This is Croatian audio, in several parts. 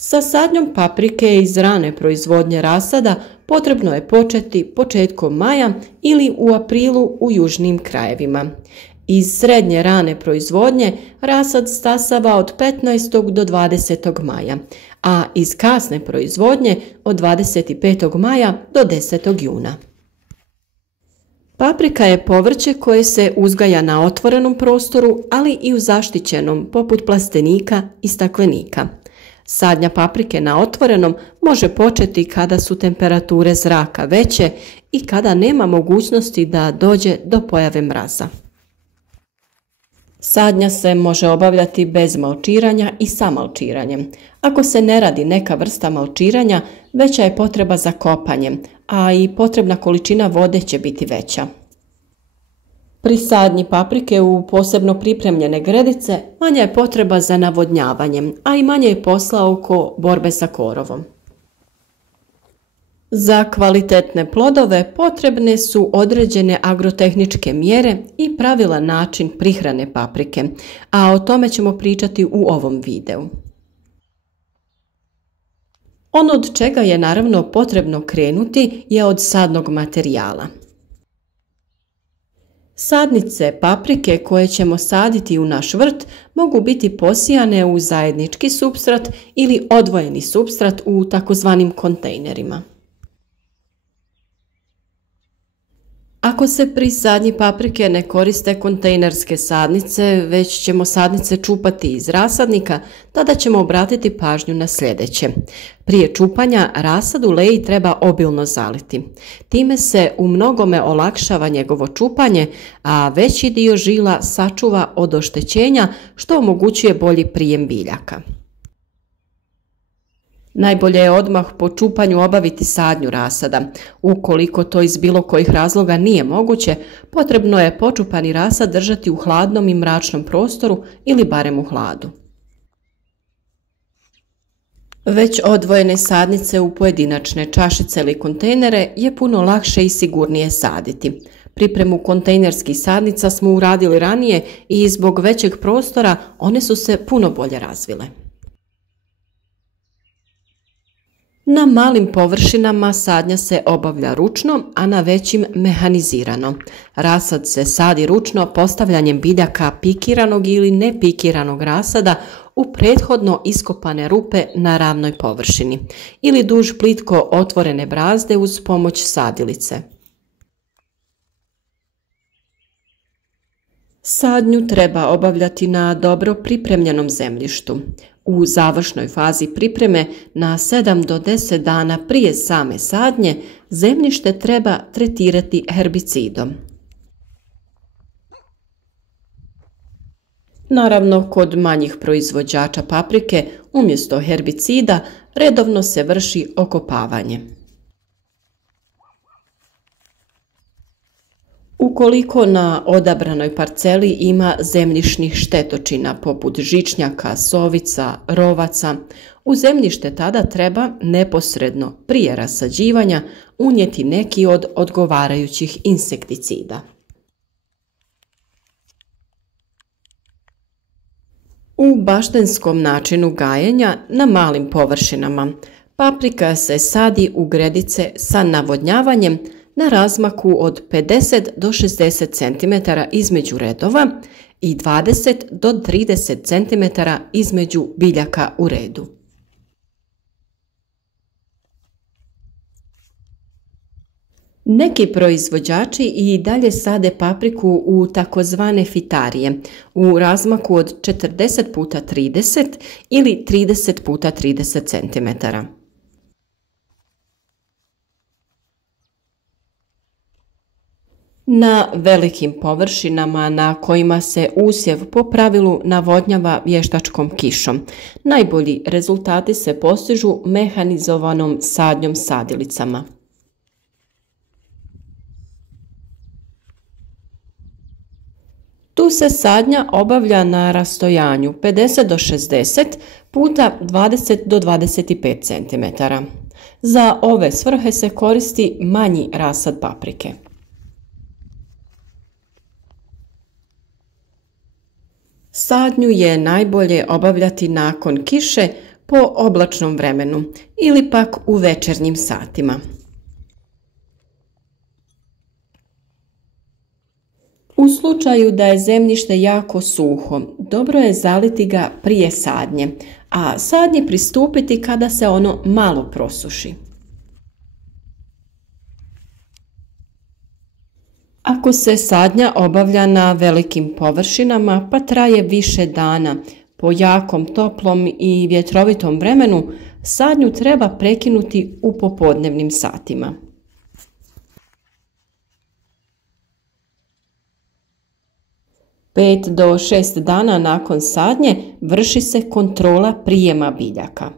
Sa sadnjom paprike iz rane proizvodnje rasada potrebno je početi početkom maja ili u aprilu u južnim krajevima. Iz srednje rane proizvodnje rasad stasava od 15. do 20. maja, a iz kasne proizvodnje od 25. maja do 10. juna. Paprika je povrće koje se uzgaja na otvorenom prostoru, ali i u zaštićenom, poput plastenika i staklenika. Sadnja paprike na otvorenom može početi kada su temperature zraka veće i kada nema mogućnosti da dođe do pojave mraza. Sadnja se može obavljati bez malčiranja i sa malčiranjem. Ako se ne radi neka vrsta malčiranja, veća je potreba za kopanjem, a i potrebna količina vode će biti veća. Pri sadnji paprike u posebno pripremljene gredice manja je potreba za navodnjavanjem, a i manje je posla oko borbe sa korovom. Za kvalitetne plodove potrebne su određene agrotehničke mjere i pravilan način prihrane paprike, a o tome ćemo pričati u ovom videu. Ono od čega je naravno potrebno krenuti je od sadnog materijala. Sadnice paprike koje ćemo saditi u naš vrt mogu biti posijane u zajednički supstrat ili odvojeni supstrat u takozvanim kontejnerima. Ako se pri sadnji paprike ne koriste kontejnerske sadnice, već ćemo sadnice čupati iz rasadnika, tada ćemo obratiti pažnju na sljedeće. Prije čupanja rasad u leji treba obilno zaliti. Time se u mnogome olakšava njegovo čupanje, a veći dio žila sačuva od oštećenja što omogućuje bolji prijem biljaka. Najbolje je odmah po čupanju obaviti sadnju rasada. Ukoliko to iz bilo kojih razloga nije moguće, potrebno je počupani rasad držati u hladnom i mračnom prostoru ili barem u hladu. Već odvojene sadnice u pojedinačne čašice ili kontejnere je puno lakše i sigurnije saditi. Pripremu kontejnerskih sadnica smo uradili ranije i zbog većeg prostora one su se puno bolje razvile. Na malim površinama sadnja se obavlja ručno, a na većim mehanizirano. Rasad se sadi ručno postavljanjem biljaka pikiranog ili nepikiranog rasada u prethodno iskopane rupe na ravnoj površini ili duž plitko otvorene brazde uz pomoć sadilice. Sadnju treba obavljati na dobro pripremljenom zemljištu. U završnoj fazi pripreme na 7 do 10 dana prije same sadnje zemljište treba tretirati herbicidom. Naravno, kod manjih proizvođača paprike umjesto herbicida redovno se vrši okopavanje. Ukoliko na odabranoj parceli ima zemljišnih štetočina poput žičnjaka, sovica, rovaca, u zemljište tada treba neposredno prije rasađivanja unijeti neki od odgovarajućih insekticida. U baštenskom načinu gajenja na malim površinama paprika se sadi u gredice sa navodnjavanjem na razmaku od 50 do 60 cm između redova i 20 do 30 cm između biljaka u redu. Neki proizvođači i dalje sade papriku u takozvane fitarije u razmaku od 40 x 30 ili 30 x 30 cm. Na velikim površinama na kojima se usjev po pravilu navodnjava vještačkom kišom, najbolji rezultati se postižu mehanizovanom sadnjom sadilicama. Tu se sadnja obavlja na rastojanju 50 do 60 puta 20 do 25 cm. Za ove svrhe se koristi manji rasad paprike. Sadnju je najbolje obavljati nakon kiše po oblačnom vremenu ili pak u večernjim satima. U slučaju da je zemljište jako suho, dobro je zaliti ga prije sadnje, a sadnji pristupiti kada se ono malo prosuši. Ako se sadnja obavlja na velikim površinama pa traje više dana, po jakom, toplom i vjetrovitom vremenu, sadnju treba prekinuti u popodnevnim satima. Pet do 6 dana nakon sadnje vrši se kontrola prijema biljaka.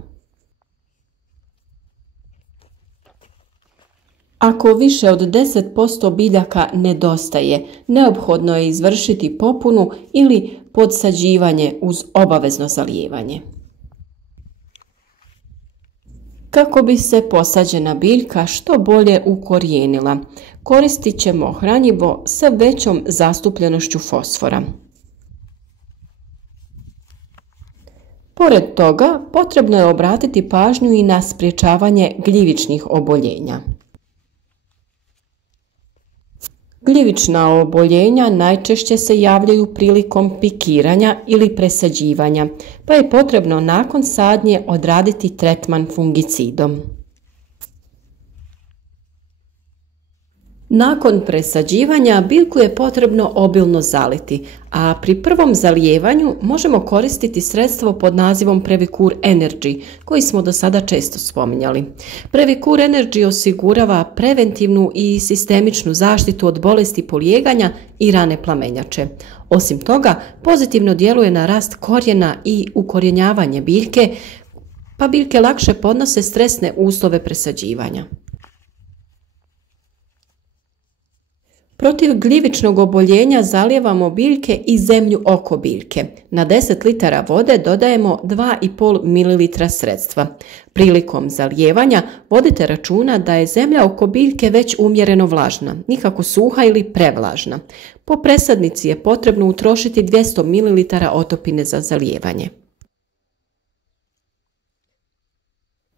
Ako više od 10% biljaka nedostaje, neophodno je izvršiti popunu ili podsađivanje uz obavezno zalijevanje. Kako bi se posađena biljka što bolje ukorijenila, koristit ćemo hranjivo sa većom zastupljenošću fosfora. Pored toga, potrebno je obratiti pažnju i na sprječavanje gljivičnih oboljenja. Gljivična oboljenja najčešće se javljaju prilikom pikiranja ili presađivanja, pa je potrebno nakon sadnje odraditi tretman fungicidom. Nakon presađivanja biljku je potrebno obilno zaliti, a pri prvom zalijevanju možemo koristiti sredstvo pod nazivom Previcur Energy, koji smo do sada često spominjali. Previcur Energy osigurava preventivnu i sistemičnu zaštitu od bolesti polijeganja i rane plamenjače. Osim toga, pozitivno djeluje na rast korijena i ukorjenjavanje biljke, pa biljke lakše podnose stresne uslove presađivanja. Protiv gljivičnog oboljenja zalijevamo biljke i zemlju oko biljke. Na 10 litara vode dodajemo 2,5 ml sredstva. Prilikom zalijevanja vodite računa da je zemlja oko biljke već umjereno vlažna, nikako suha ili prevlažna. Po presadnici je potrebno utrošiti 200 ml otopine za zalijevanje.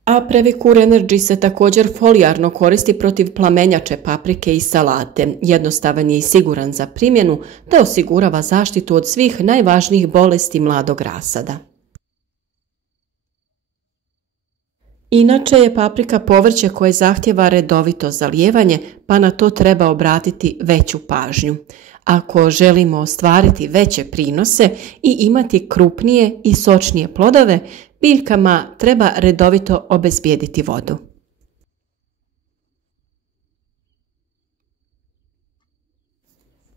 A Previcur Energy se također folijarno koristi protiv plamenjače paprike i salate. Jednostavan je i siguran za primjenu, te osigurava zaštitu od svih najvažnijih bolesti mladog rasada. Inače je paprika povrće koje zahtjeva redovito zalijevanje, pa na to treba obratiti veću pažnju. Ako želimo ostvariti veće prinose i imati krupnije i sočnije plodove, biljkama treba redovito obezbijediti vodu.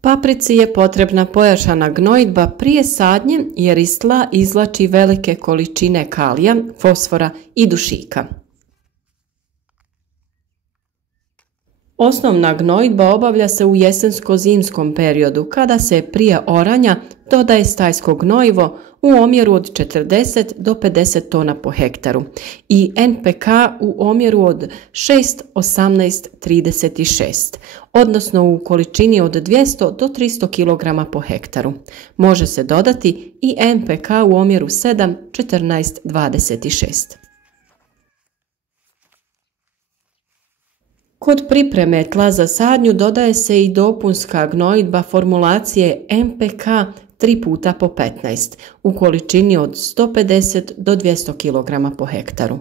Paprici je potrebna pojačana gnojidba prije sadnje jer iz tla izvlači velike količine kalija, fosfora i dušika. Osnovna gnojidba obavlja se u jesensko-zimskom periodu kada se prije oranja dodaje stajsko gnojivo u omjeru od 40 do 50 tona po hektaru i NPK u omjeru od 6:18:36, odnosno u količini od 200 do 300 kg po hektaru. Može se dodati i NPK u omjeru 7:14:26. Kod pripreme tla za sadnju dodaje se i dopunska gnojidba formulacije NPK 3 puta po 15 u količini od 150 do 200 kg po hektaru.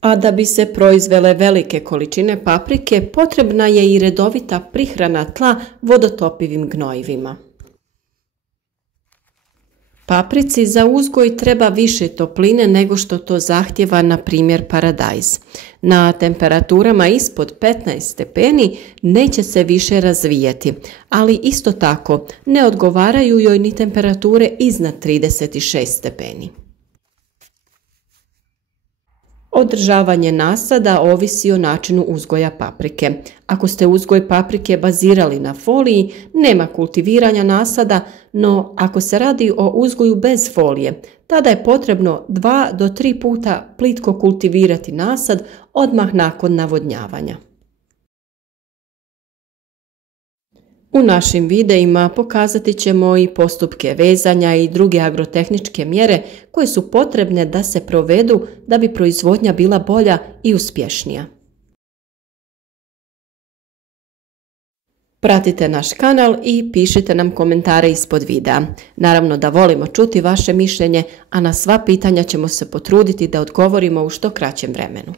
A da bi se proizvele velike količine paprike, potrebna je i redovita prihrana tla vodotopivim gnojivima. Paprici za uzgoj treba više topline nego što to zahtjeva na primjer paradajz. Na temperaturama ispod 15 stepeni neće se više razvijati, ali isto tako ne odgovaraju joj ni temperature iznad 36 stepeni. Održavanje nasada ovisi o načinu uzgoja paprike. Ako ste uzgoj paprike bazirali na foliji, nema kultiviranja nasada, no ako se radi o uzgoju bez folije, tada je potrebno 2 do 3 puta plitko kultivirati nasad odmah nakon navodnjavanja. U našim videima pokazati ćemo i postupke vezanja i druge agrotehničke mjere koje su potrebne da se provedu da bi proizvodnja bila bolja i uspješnija. Pratite naš kanal i pišite nam komentare ispod videa. Naravno da volimo čuti vaše mišljenje, a na sva pitanja ćemo se potruditi da odgovorimo u što kraćem vremenu.